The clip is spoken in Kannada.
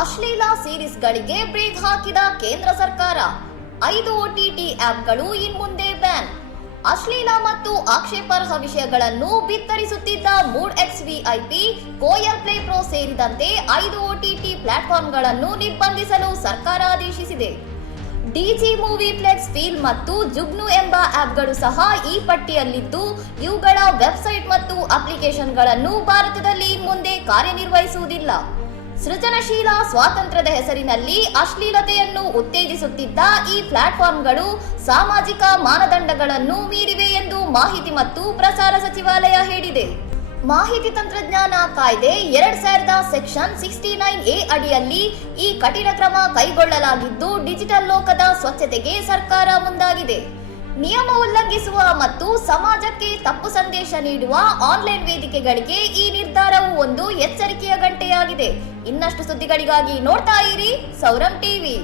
ಅಶ್ಲೀಲ ಸೀರೀಸ್ಗಳಿಗೆ ಬ್ರೇಕ್ ಹಾಕಿದ ಕೇಂದ್ರ ಸರ್ಕಾರ. 5 OTT ಆಪ್ಗಳು ಇನ್ಮುಂದೆ ಬ್ಯಾನ್. ಅಶ್ಲೀಲ ಮತ್ತು ಆಕ್ಷೇಪಾರ್ಹ ವಿಷಯಗಳನ್ನು ಬಿತ್ತರಿಸುತ್ತಿದ್ದ mood X VIP, Koyal play pro ಸೇರಿದಂತೆ 5 OTT ಪ್ಲಾಟ್ಫಾರ್ಮ್ಗಳನ್ನು ನಿರ್ಬಂಧಿಸಲು ಸರ್ಕಾರ ಆದೇಶಿಸಿದೆ. ಡಿಜಿ ಮೂವಿ ಪ್ಲೆಕ್ಸ್, ಫೀಲ್ ಮತ್ತು ಜುಗ್ನು ಎಂಬ ಆಪ್ಗಳು ಸಹ ಈ ಪಟ್ಟಿಯಲ್ಲಿದ್ದು, ಇವುಗಳ ವೆಬ್ಸೈಟ್ ಮತ್ತು ಅಪ್ಲಿಕೇಶನ್ಗಳನ್ನು ಭಾರತದಲ್ಲಿ ಮುಂದೆ ಕಾರ್ಯನಿರ್ವಹಿಸುವುದಿಲ್ಲ. ಸೃಜನಶೀಲ ಸ್ವಾತಂತ್ರ್ಯದ ಹೆಸರಿನಲ್ಲಿ ಅಶ್ಲೀಲತೆಯನ್ನು ಉತ್ತೇಜಿಸುತ್ತಿದ್ದ ಈ ಪ್ಲಾಟ್ಫಾರ್ಮ್ಗಳು ಸಾಮಾಜಿಕ ಮಾನದಂಡಗಳನ್ನು ಮೀರಿವೆ ಎಂದು ಮಾಹಿತಿ ಮತ್ತು ಪ್ರಸಾರ ಸಚಿವಾಲಯ ಹೇಳಿದೆ. ಮಾಹಿತಿ ತಂತ್ರಜ್ಞಾನ ಕಾಯ್ದೆ 2000 ಸೆಕ್ಷನ್ 69A ಅಡಿಯಲ್ಲಿ ಈ ಕಠಿಣ ಕ್ರಮ ಕೈಗೊಳ್ಳಲಾಗಿದ್ದು, ಡಿಜಿಟಲ್ ಲೋಕದ ಸ್ವಚ್ಛತೆಗೆ ಸರ್ಕಾರ ಮುಂದಾಗಿದೆ. ನಿಯಮ ಉಲ್ಲಂಘಿಸುವ ಮತ್ತು ಸಮಾಜಕ್ಕೆ ತಪ್ಪು ಸಂದೇಶ ನೀಡುವ ಆನ್ಲೈನ್ ವೇದಿಕೆಗಳಿಗೆ ಈ ನಿರ್ಧಾರವು ಒಂದು ಎಚ್ಚರಿಕೆಯ ಗಂಟೆಯಾಗಿದೆ. ಇನ್ನಷ್ಟು ಸುದ್ದಿಗಳಿಗಾಗಿ ನೋಡ್ತಾ ಇರಿ ಸೌರಂ ಟಿವಿ.